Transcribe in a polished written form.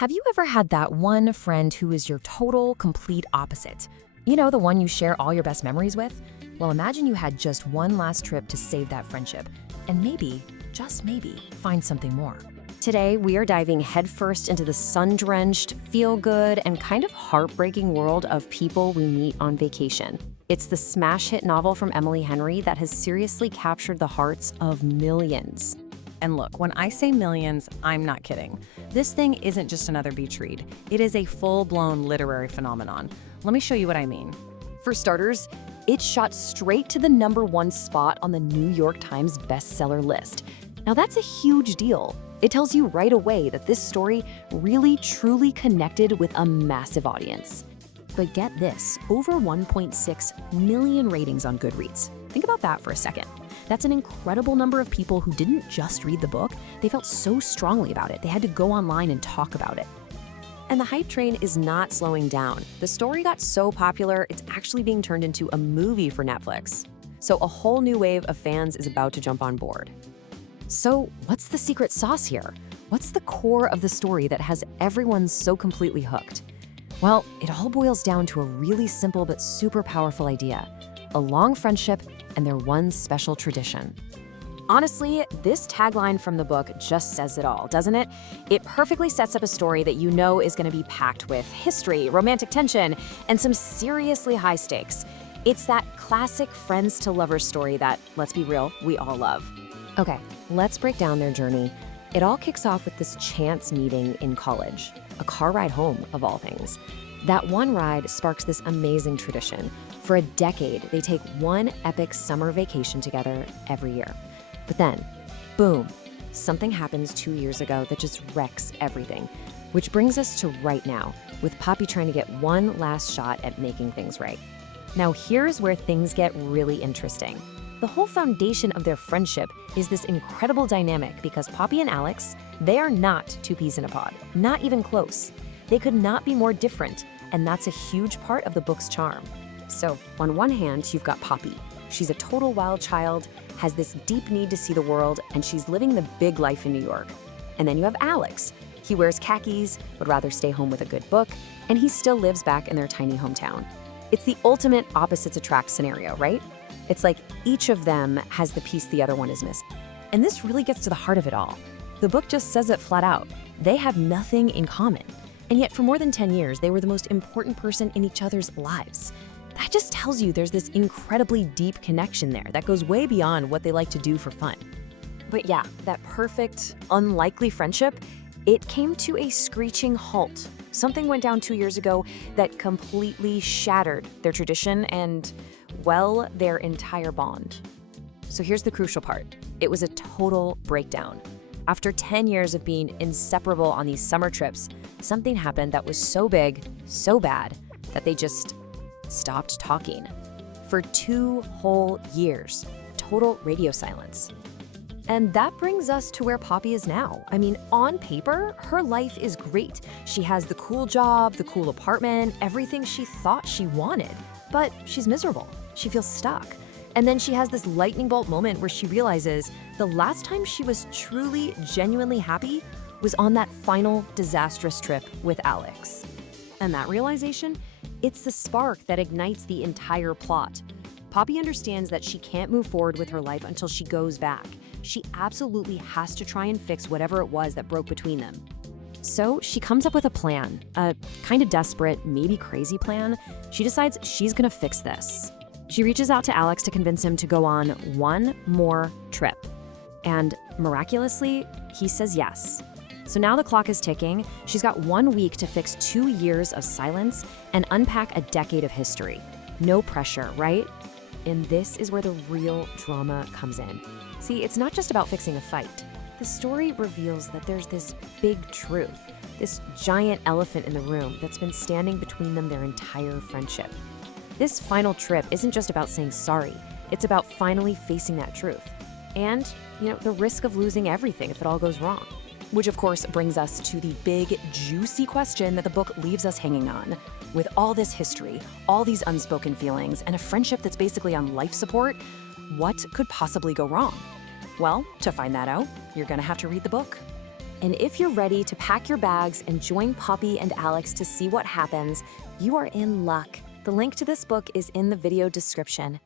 Have you ever had that one friend who is your total, complete opposite? You know, the one you share all your best memories with? Well, imagine you had just one last trip to save that friendship, and maybe, just maybe, find something more. Today, we are diving headfirst into the sun-drenched, feel-good, and kind of heartbreaking world of people we meet on vacation. It's the smash hit novel from Emily Henry that has seriously captured the hearts of millions. And look, when I say millions, I'm not kidding. This thing isn't just another beach read. It is a full-blown literary phenomenon. Let me show you what I mean. For starters, it shot straight to the #1 spot on the New York Times bestseller list. Now that's a huge deal. It tells you right away that this story really truly connected with a massive audience. But get this, over 1.6 million ratings on Goodreads. Think about that for a second. That's an incredible number of people who didn't just read the book, they felt so strongly about it, they had to go online and talk about it. And the hype train is not slowing down. The story got so popular, it's actually being turned into a movie for Netflix. So a whole new wave of fans is about to jump on board. So what's the secret sauce here? What's the core of the story that has everyone so completely hooked? Well, it all boils down to a really simple but super powerful idea: a long friendship and their one special tradition. Honestly, this tagline from the book just says it all, doesn't it? It perfectly sets up a story that you know is going to be packed with history, romantic tension, and some seriously high stakes. It's that classic friends to lovers story that, let's be real, we all love. Okay, let's break down their journey. It all kicks off with this chance meeting in college, a car ride home of all things. That one ride sparks this amazing tradition. For a decade, they take one epic summer vacation together every year. But then, boom, something happens 2 years ago that just wrecks everything. Which brings us to right now, with Poppy trying to get one last shot at making things right. Now here's where things get really interesting. The whole foundation of their friendship is this incredible dynamic because Poppy and Alex, they are not two peas in a pod, not even close. They could not be more different, and that's a huge part of the book's charm. So, on one hand, you've got Poppy. She's a total wild child, has this deep need to see the world, and she's living the big life in New York. And then you have Alex. He wears khakis, would rather stay home with a good book, and he still lives back in their tiny hometown. It's the ultimate opposites attract scenario, right? It's like each of them has the piece the other one is missing. And this really gets to the heart of it all. The book just says it flat out. They have nothing in common. And yet for more than 10 years, they were the most important person in each other's lives. That just tells you there's this incredibly deep connection there that goes way beyond what they like to do for fun. But yeah, that perfect, unlikely friendship, it came to a screeching halt. Something went down 2 years ago that completely shattered their tradition and, well, their entire bond. So here's the crucial part. It was a total breakdown. After 10 years of being inseparable on these summer trips, something happened that was so big, so bad, that they just stopped talking. For 2 whole years, total radio silence. And that brings us to where Poppy is now. I mean, on paper, her life is great. She has the cool job, the cool apartment, everything she thought she wanted. But she's miserable. She feels stuck. And then she has this lightning bolt moment where she realizes the last time she was truly, genuinely happy was on that final disastrous trip with Alex. And that realization, it's the spark that ignites the entire plot. Poppy understands that she can't move forward with her life until she goes back. She absolutely has to try and fix whatever it was that broke between them. So she comes up with a plan, a kind of desperate, maybe crazy plan. She decides she's gonna fix this. She reaches out to Alex to convince him to go on one more trip. And miraculously, he says yes. So now the clock is ticking. She's got 1 week to fix 2 years of silence and unpack a decade of history. No pressure, right? And this is where the real drama comes in. See, it's not just about fixing a fight. The story reveals that there's this big truth, this giant elephant in the room that's been standing between them their entire friendship. This final trip isn't just about saying sorry. It's about finally facing that truth. And, the risk of losing everything if it all goes wrong. Which of course brings us to the big, juicy question that the book leaves us hanging on. With all this history, all these unspoken feelings, and a friendship that's basically on life support, what could possibly go wrong? Well, to find that out, you're gonna have to read the book. And if you're ready to pack your bags and join Poppy and Alex to see what happens, you are in luck. The link to this book is in the video description.